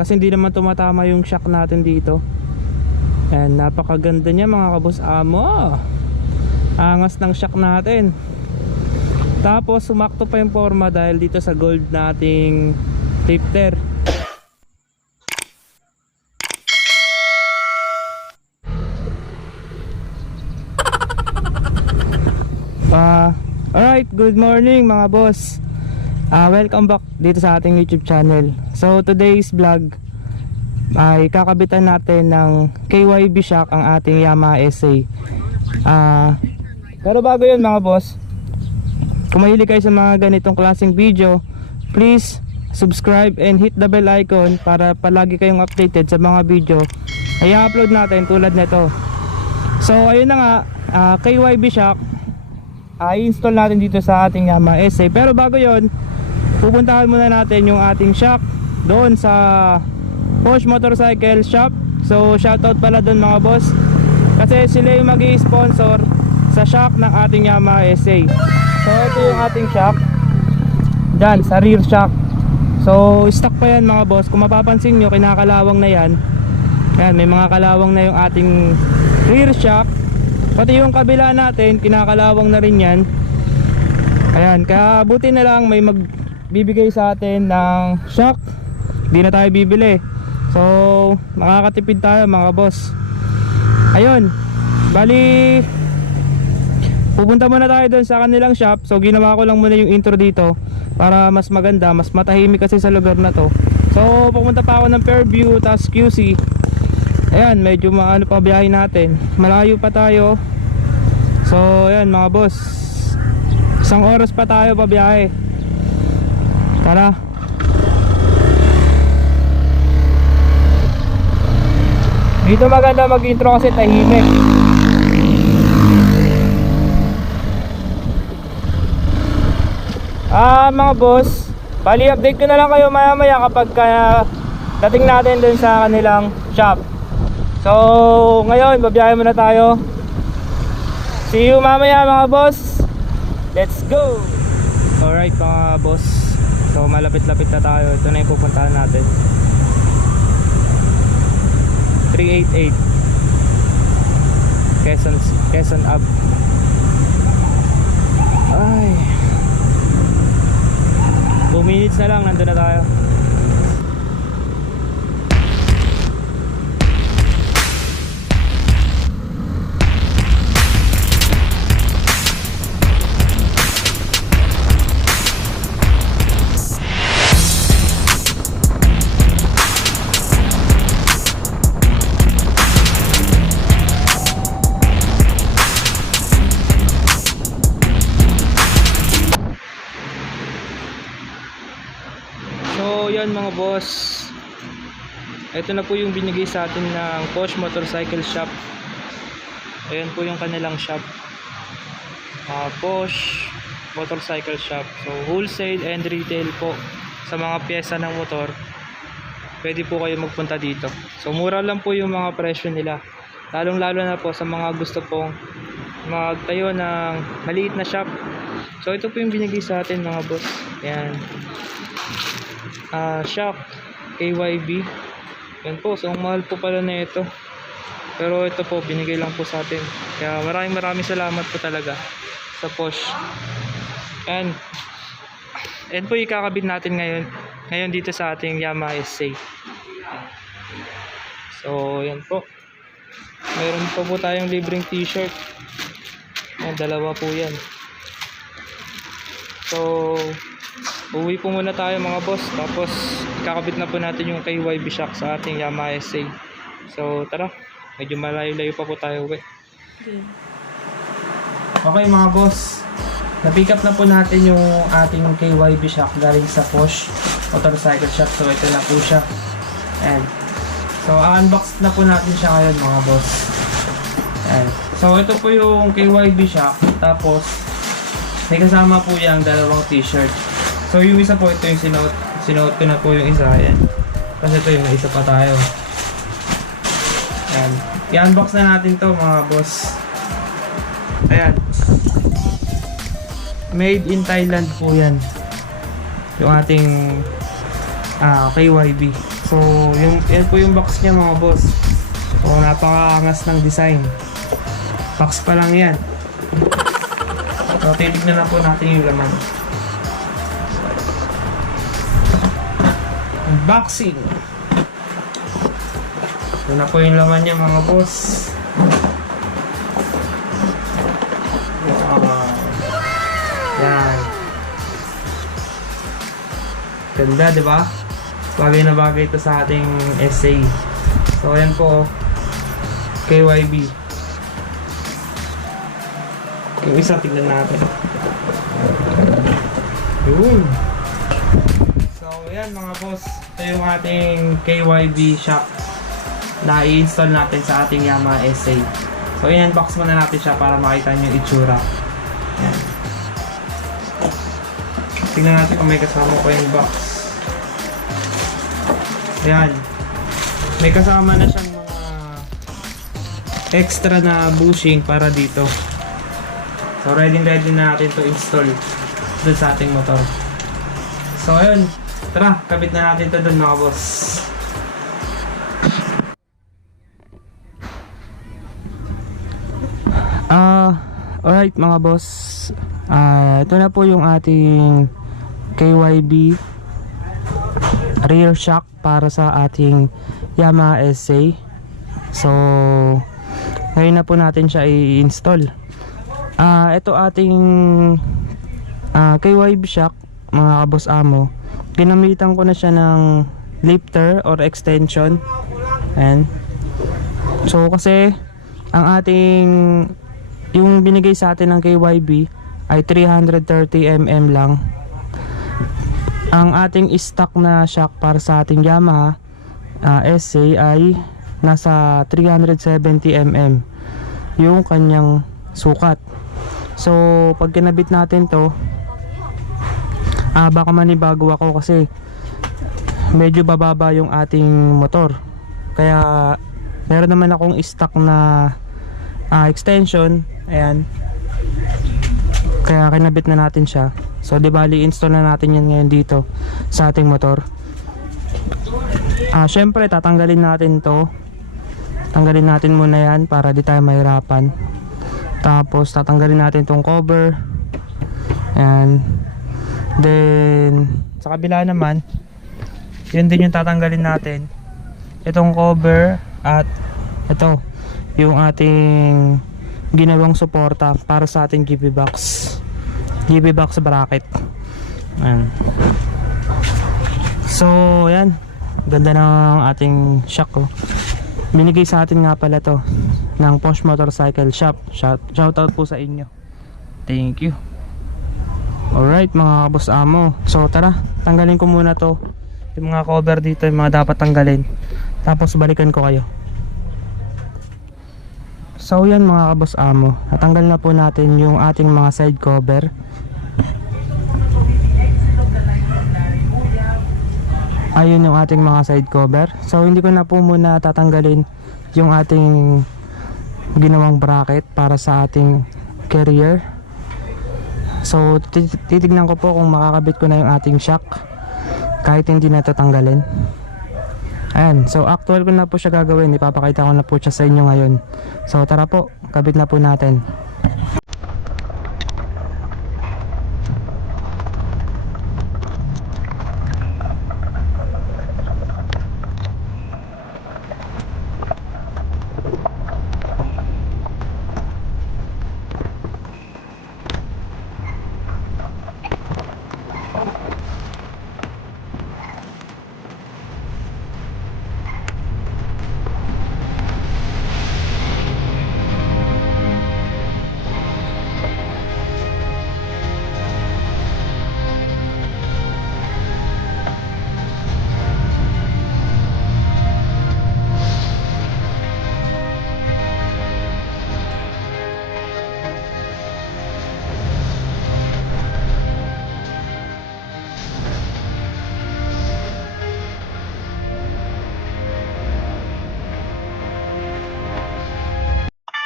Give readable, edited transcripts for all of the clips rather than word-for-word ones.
kasi hindi naman tumatama yung shock natin dito. And napakaganda niya mga kaboss amo. Angas ng shock natin. Tapos sumakto pa yung forma dahil dito sa gold nating lifter. Alright, good morning mga boss. Welcome back dito sa ating YouTube channel. So today's vlog ay kakabitan natin ng KYB shock ang ating Yamaha SA. Pero bago yun mga boss, kung mahilig kayo sa mga ganitong klaseng video, please subscribe and hit the bell icon para palagi kayong updated sa mga video ay i-upload natin tulad nito. So ayun na nga, KYB shock i-install natin dito sa ating Yamaha SA. Pero bago yon, pupuntahan muna natin yung ating shock doon sa Posh Motorcycle Shop. So shoutout pala doon mga boss, kasi sila yung mag-i-sponsor sa shock ng ating Yamaha SA. So ito yung ating shock dyan sa rear shock. So stock pa yan mga boss. Kung mapapansin nyo, kinakalawang na yan. Yan, may mga kalawang na yung ating rear shock. Pati yung kabila natin, kinakalawang na rin yan. Ayan, kaya buti na lang may magbibigay sa atin ng shock, di na tayo bibili. So makakatipid tayo mga boss. Ayun, bali pupunta muna tayo doon sa kanilang shop. So ginawa ko lang muna yung intro dito para mas maganda, mas matahimik kasi sa lugar na to. So pupunta pa ako ng Fairview, tas QC. Ayan, medyo maano pa biyahe natin, malayo pa tayo. So ayan mga boss, 1 oras pa tayo pa biyahe. Tara. Dito maganda mag-intro kasi tahimik. Mga boss, bali update ko na lang kayo maya maya kapag dating natin dun sa kanilang shop. So ngayon babiyahe muna tayo. See you mamaya mga boss. Let's go. Alright mga boss, so malapit-lapit na tayo. Ito na yung pupuntahan natin, 388 Quezon Ave. Ay, 2 minutes na lang, nandun na tayo. So yan mga boss, ito na po yung binigay sa atin ng Posh Motorcycle Shop. Ayan po yung kanilang shop, Posh Motorcycle Shop. So wholesale and retail po sa mga pyesa ng motor. Pwede po kayo magpunta dito. So mura lang po yung mga presyo nila, lalong lalo na po sa mga gusto pong magtayo ng maliit na shop. So ito po yung binigay sa atin mga boss. Ayan, shock KYB. Yan po, so ang mahal po pala na ito, pero ito po binigay lang po sa atin, kaya maraming salamat po talaga sa Posh. And po ikakabit natin ngayon dito sa ating Yamaha SA. So yan po, mayroon po tayong libreng t-shirt. Yan, 2 po yan. So uwi po muna tayo mga boss, tapos ikakabit na po natin yung KYB shock sa ating Yamaha SA. So tara, medyo malayo-layo pa po tayo uwi. Okay mga boss, na-pick up na po natin yung ating KYB shock galing sa Posh Motorcycle Shop. So ito na po siya. And so unbox na po natin siya ngayon mga boss. And so ito po yung KYB shock, tapos may kasama po yung 2 t-shirt. So yung isa po, ito yung sinuot ko na po yung isa. Ayan, kasi ito yung may isa pa tayo. Ayan, i-unbox na natin to mga boss. Ayan, made in Thailand po yan, yung ating KYB. So, yan po yung box niya mga boss. So, napakaangas ng design. Box pa lang yan. So, titignan na po natin yung laman. Unboxing. Ito na po yung laman niya mga boss. Wow. Yan. Ganda, di ba? Bagay na bagay ito sa ating essay. So, ayan po. KYB. Yung isa, tignan natin. Yun. So, ayan mga boss. Ito yung ating KYB shop na i-install natin sa ating Yamaha SA. So, i-unbox muna natin siya para makita nyo yung itsura. Ayan. Tingnan natin kung may kasama ko yung box. Ayan. May kasama na siyang mga extra na bushing para dito. So, ready na natin to install dun sa ating motor. So, ayun. Tara, kabit na natin to dun mga boss. Alright mga boss. Ito na po yung ating KYB rear shock para sa ating Yamaha SA. So, ngayon na po natin siya i-install. Ito ating KYB shock mga kaboss amo. Ginamitan ko na siya ng lifter or extension. And so kasi ang ating yung binigay sa atin ng KYB ay 330mm lang. Ang ating stock na shock para sa ating Yamaha SA ay nasa 370mm yung kanyang sukat. So pag kinabit natin to, baka manibago ako kasi medyo bababa yung ating motor. Kaya meron naman akong stock na extension. Ayan. Kaya kinabit na natin siya. So di bali install na natin yan ngayon dito sa ating motor. Syempre tatanggalin natin to. Tanggalin natin muna yan para di tayo mahirapan. Tapos tatanggalin natin tong cover. Ayan. Then sa kabila naman, yun din yung tatanggalin natin. Itong cover at ito yung ating ginawang suporta para sa ating GB box bracket. Ayan. So ayan, ganda ng ating shock. Binigay sa atin nga pala to ng Posh Motorcycle Shop. Shoutout po sa inyo. Thank you. Alright mga boss amo. So tara, tanggalin ko muna to. Yung mga cover dito, yung mga dapat tanggalin. Tapos balikan ko kayo. So yan mga boss amo, natanggal na po natin yung ating mga side cover. Ayun yung ating mga side cover. So hindi ko na po muna tatanggalin yung ating ginawang bracket para sa ating carrier. So titignan ko po kung makakabit ko na yung ating shock kahit hindi na tatanggalin. Ayan, so actual ko na po siya gagawin. Ipapakita ko na po siya sa inyo ngayon. So tara po, kabit na po natin.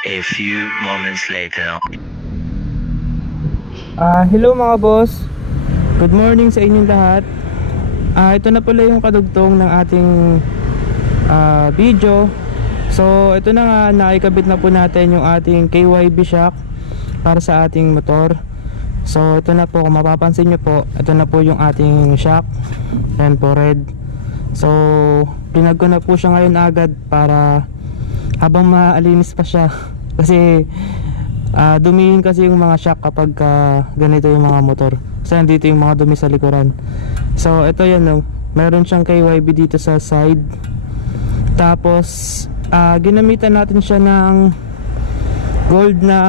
A few moments later. Hello mga boss. Good morning sa inyong lahat. ito na pala yung kadugtong ng ating video. So ito na nga, naikabit na po natin yung ating KYB shock para sa ating motor. So ito na po, kung mapapansin nyo po, ito na po yung ating shock. Yan po, red. So pinag ko na po siya ngayon agad para habang maalinis pa siya kasi dumihin kasi yung mga shock kapag ganito yung mga motor, kasi nandito yung mga dumi sa likuran. So ito yan, no? Meron siyang KYB dito sa side. Tapos ginamitan natin siya ng gold na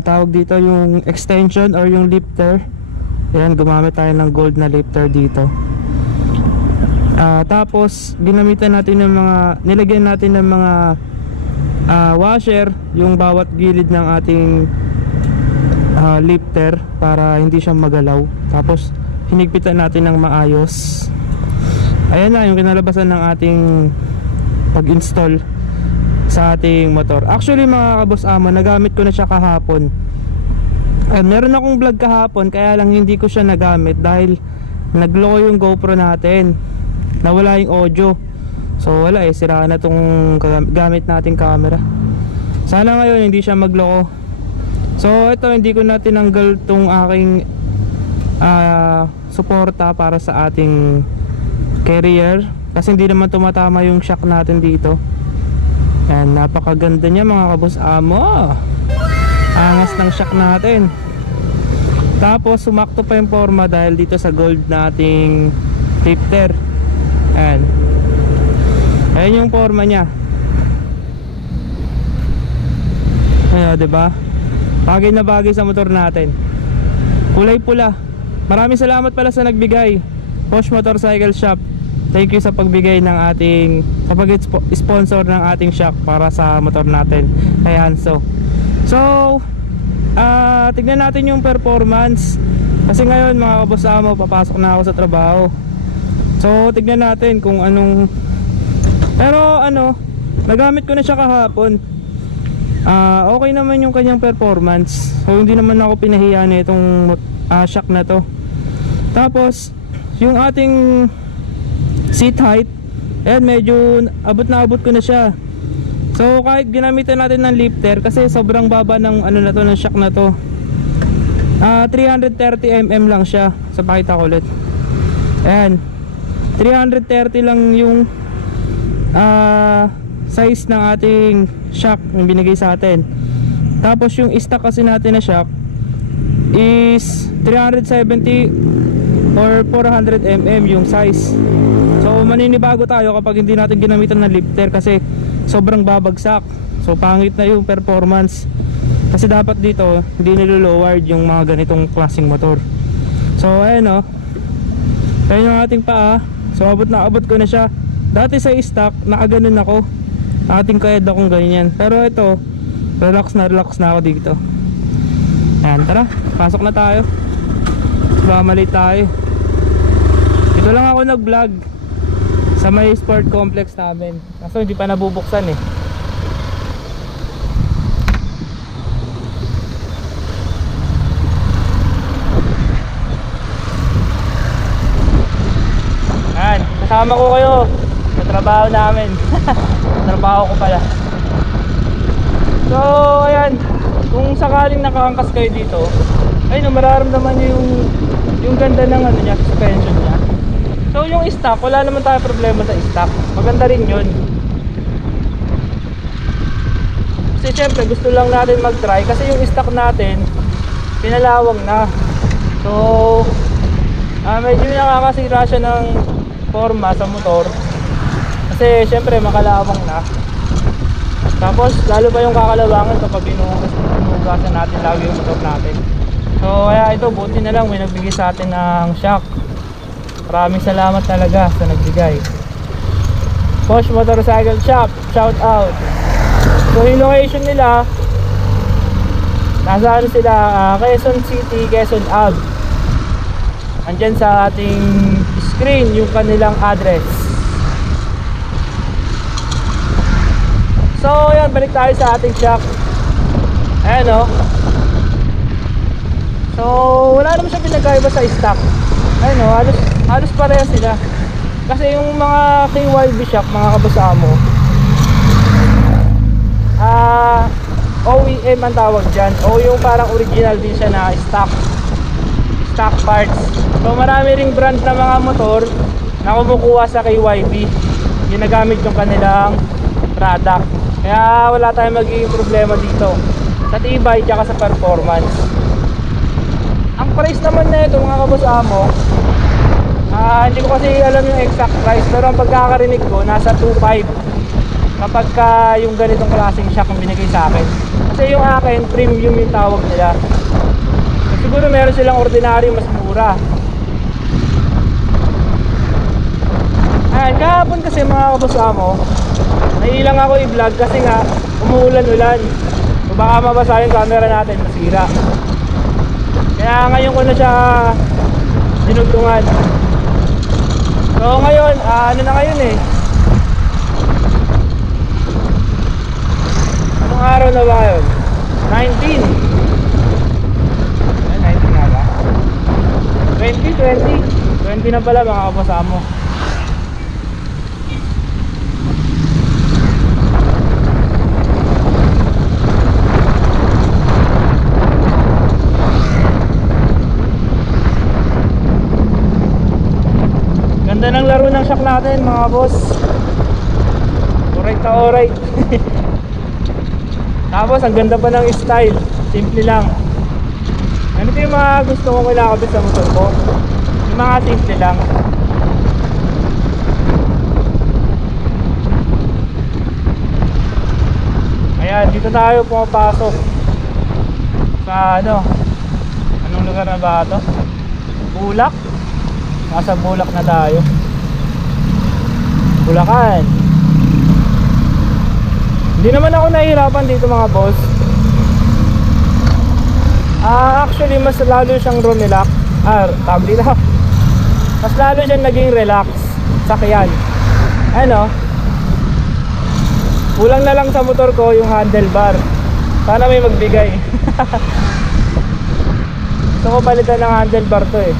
tawag dito yung extension or yung lifter. Ayan, gumamit tayo ng gold na lifter dito. Tapos ginamitan natin ng mga, nilagyan natin ng mga washer yung bawat gilid ng ating lifter para hindi siya magalaw. Tapos hinigpitan natin ng maayos. Ayan na yung kinalabasan ng ating pag-install sa ating motor. Actually mga kaboss amo, nagamit ko na siya kahapon. Meron akong vlog kahapon, kaya lang hindi ko siya nagamit dahil naglow yung GoPro natin, nawala yung audio. So wala sira na tong gamit nating camera. Sana ngayon hindi siya magloko. So ito, hindi ko na tinanggal tong aking suporta para sa ating carrier kasi hindi naman tumatama yung shock natin dito. Yan, napakaganda niya mga kaboss amo. Angas ng shock natin. Tapos sumakto pa yung forma dahil dito sa gold nating lifter. Yan. Ayan yung forma niya. Ayan, diba? Bagay na bagay sa motor natin. Kulay pula. Maraming salamat pala sa nagbigay, Posh Motorcycle Shop. Thank you sa pagbigay ng ating, sa pag-sponsor ng ating shock para sa motor natin kay Hanso. So tignan natin yung performance kasi ngayon mga kaboss amo, papasok na ako sa trabaho. So tignan natin kung anong, pero nagamit ko na siya kahapon. Okay naman yung kanyang performance. So hindi naman ako pinahiya na itong shock na to. Tapos yung ating seat height, ayan, medyo abot na abot ko na siya. So kahit ginamitan natin ng lifter, kasi sobrang baba ng na to, ng shock na to, 330 mm lang siya. So pakita ko ulit. Ayan, 330 lang yung size ng ating shock yung binigay sa atin. Tapos yung stock kasi natin na shock is 370 or 400 mm yung size. So maninibago tayo kapag hindi natin ginamitan ng lifter kasi sobrang babagsak. So pangit na yung performance. Kasi dapat dito hindi nilo-lowered yung mga ganitong klaseng motor. So ayan ayan yung ating paa. So abot na abot ko na siya. Dati sa stock nakaganon ako, ating kayad akong ganyan. Pero ito, relax na ako dito. Ayan, tara, pasok na tayo. Mali tayo. Dito lang ako nag-vlog sa may sport complex namin. Kaso hindi pa nabubuksan eh. Ayan, kasama ko kayo sa trabaho namin. Trabaho ko pala. So ayan, kung sakaling nakaangkas kayo dito, ayun, mararamdaman nyo yung ganda ng niya, suspension niya. So yung stock, wala naman tayo problema sa stock. Maganda rin yun. Kasi syempre gusto lang natin mag-try kasi yung stock natin pinalawang na. So medyo nakakasira siya ng forma sa motor kasi syempre makalawang na. Tapos lalo pa yung kakalawangan kapag inuugasan natin lagi yung motor natin. So kaya ito, buti na lang may nagbigay sa atin ng shock. Maraming salamat talaga sa nagbigay. Posh Motorcycle Shop, shout out. So yung location nila, nasa sila, Quezon City, Quezon Ave. Andyan sa ating screen yung kanilang address. So yan, balik tayo sa ating shock. Ayan So wala naman siya pinagkaiba sa stock. Halos halos pareha sila. Kasi yung mga KYB shock, mga kabasamo, OEM ang tawag dyan, o yung parang original din siya na stock parts. So marami ring brand na mga motor na kumukuha sa KYB, ginagamit yung kanilang product. Kaya wala tayong magiging problema dito sa tibay tsaka sa performance. Ang price naman na ito mga kabasamo, hindi ko kasi alam yung exact price, pero ang pagkakarinig ko nasa 2.5 kapag yung ganitong klaseng shock ang binigay sa akin. Kasi yung akin premium yung tawag nila. So, siguro meron silang ordinary mas mura. Kahapon kasi mga kabasamo, nailang ako i-vlog kasi nga umuulan-ulan, so baka mabasa yung camera natin, masira. Kaya ngayon ko na siya dinugtungan. So ngayon, ano na ngayon eh, anong araw na ba yun? 19. 19 nga ba? 20 na pala mga kabasamo. Ganda ng laro ng shock natin mga boss. Alright na alright. Tapos ang ganda pa ng style. Simple lang. Ganito yung mga gusto kong ilakabit sa motor ko. Yung mga simple lang. Ayan, dito tayo pumapasok sa anong lugar na ba ito? Bulak. Nasa Bulak na tayo. Bulacan. Hindi naman ako nahihirapan dito mga boss. Actually mas lalo siyang relax. Mas lalo siyang naging relax. Sakyan. Kulang na lang sa motor ko yung handlebar. Sana may magbigay. Gusto ko palitan ng handlebar to eh.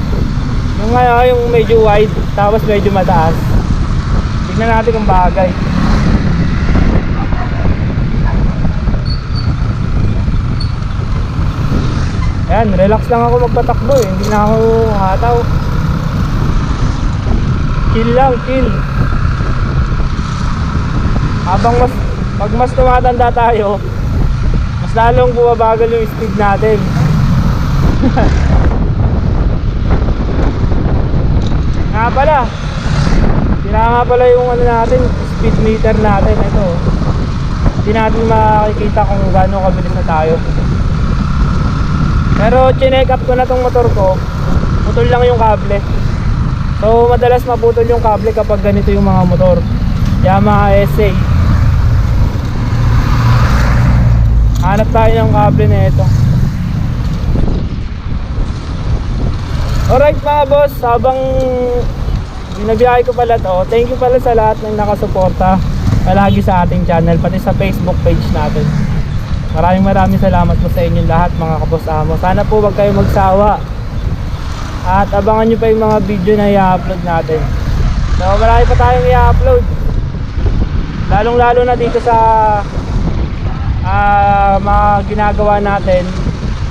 Yung medyo wide, tapos medyo mataas. Tignan natin kung bagay. Ayan, relax lang ako magpatakbo eh. Hindi na ako hataw. Chill lang, chill. Pag mas tumatanda tayo, mas lalong bumabagal yung speed natin. Nga pala yung natin, speed meter natin. Ito, hindi natin makikita kung gaano kabilis na tayo. Pero chinek up ko na tong motor ko, putol lang yung kable. So madalas maputol yung kable kapag ganito yung mga motor Yamaha SA. Hanap tayo ng kable na ito. Alright mga boss, habang binabiyahe ko pala to, thank you pala sa lahat ng nakasuporta palagi sa ating channel, pati sa Facebook page natin. Maraming salamat po sa inyong lahat mga kaboss amo. Sana po wag kayo magsawa at abangan nyo pa yung mga video na i-upload natin. So marami pa tayong i-upload, lalong lalo na dito sa mga ginagawa natin.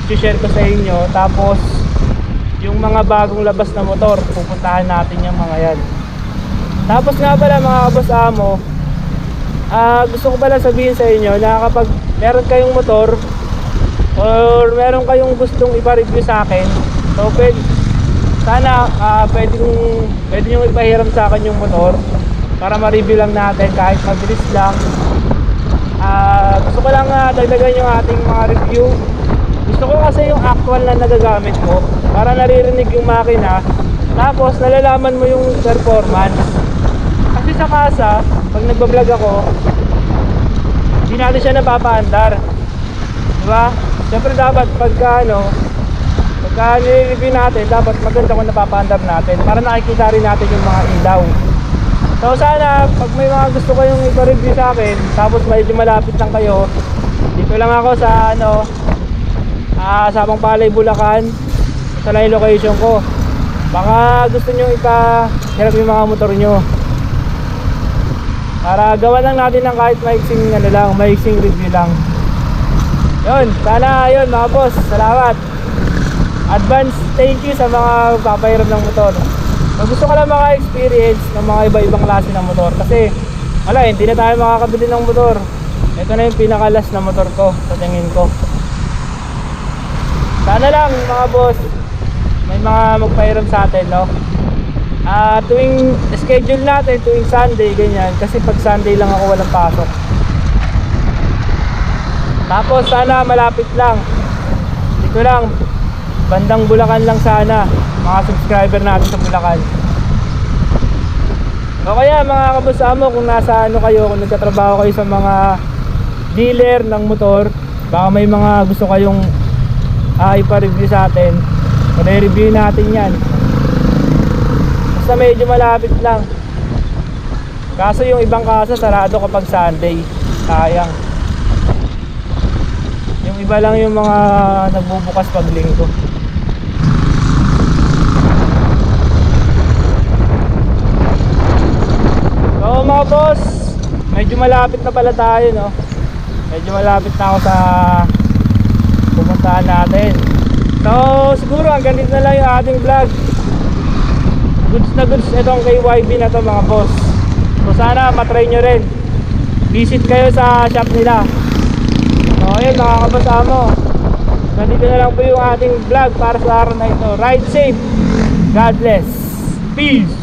I-share ko sa inyo. Tapos yung mga bagong labas na motor, pupuntahan natin yung mga yan. Tapos nga pala mga kaboss amo, gusto ko pala sabihin sa inyo na kapag meron kayong motor or meron kayong gustong ipa-review sa akin, so pwede nyo ipahiram sa akin yung motor para ma-review lang natin kahit mabilis lang. Gusto ko lang dagdagan yung ating mga review. Gusto ko kasi yung actual na nagagamit ko para naririnig yung makina, tapos nalalaman mo yung performance. Kasi sa kasa, pag nagbablog ako, hindi natin siya napapaandar, diba? Siyempre dapat pagka nire-review natin, dapat maganda kung napapaandar natin para nakikita rin natin yung mga ilaw. So sana pag may mga gusto kayong ipa-review sa akin, tapos medyo malapit lang kayo, dito lang ako sa Sabang Palay, Bulacan. Ito lang yung location ko. Baka gusto nyo ipa-hirap yung mga motor nyo. Para gawa lang natin ng kahit maiksing ano lang, maiksing review lang. Yun, sana yun mga boss, salamat. Advance thank you sa mga papahiram ng motor. Kung gusto ka lang mga experience ng mga iba-ibang klase ng motor, kasi wala, hindi na tayo makakabili ng motor. Ito na yung pinakalas na motor ko sa tingin ko. Sana lang mga boss, may mga magpahiram sa atin, no? Tuwing schedule natin, tuwing Sunday, ganyan. Kasi pag Sunday lang ako walang pasok. Tapos sana malapit lang. Dito lang, bandang Bulacan lang sana, mga subscriber natin sa Bulacan. O kaya mga kabusamo, kung nasa ano kayo, kung nagtatrabaho kayo sa mga dealer ng motor, baka may mga gusto kayong ipa-review sa atin, i-review natin yan. Basta medyo malapit lang. Kaso yung ibang kaso sarado kapag Sunday, sayang. Yung iba lang yung mga nagbubukas pag linggo. So mga boss, medyo malapit na pala tayo, no? Medyo malapit na ako sa pupuntahan natin. So siguro hanggang dito na lang yung ating vlog. Goods na goods itong kay YB na to mga boss. So sana matry nyo rin. Visit kayo sa shop nila. So ayun mga kabasamo, nandito na lang po yung ating vlog para sa araw na ito. Ride safe, God bless, peace.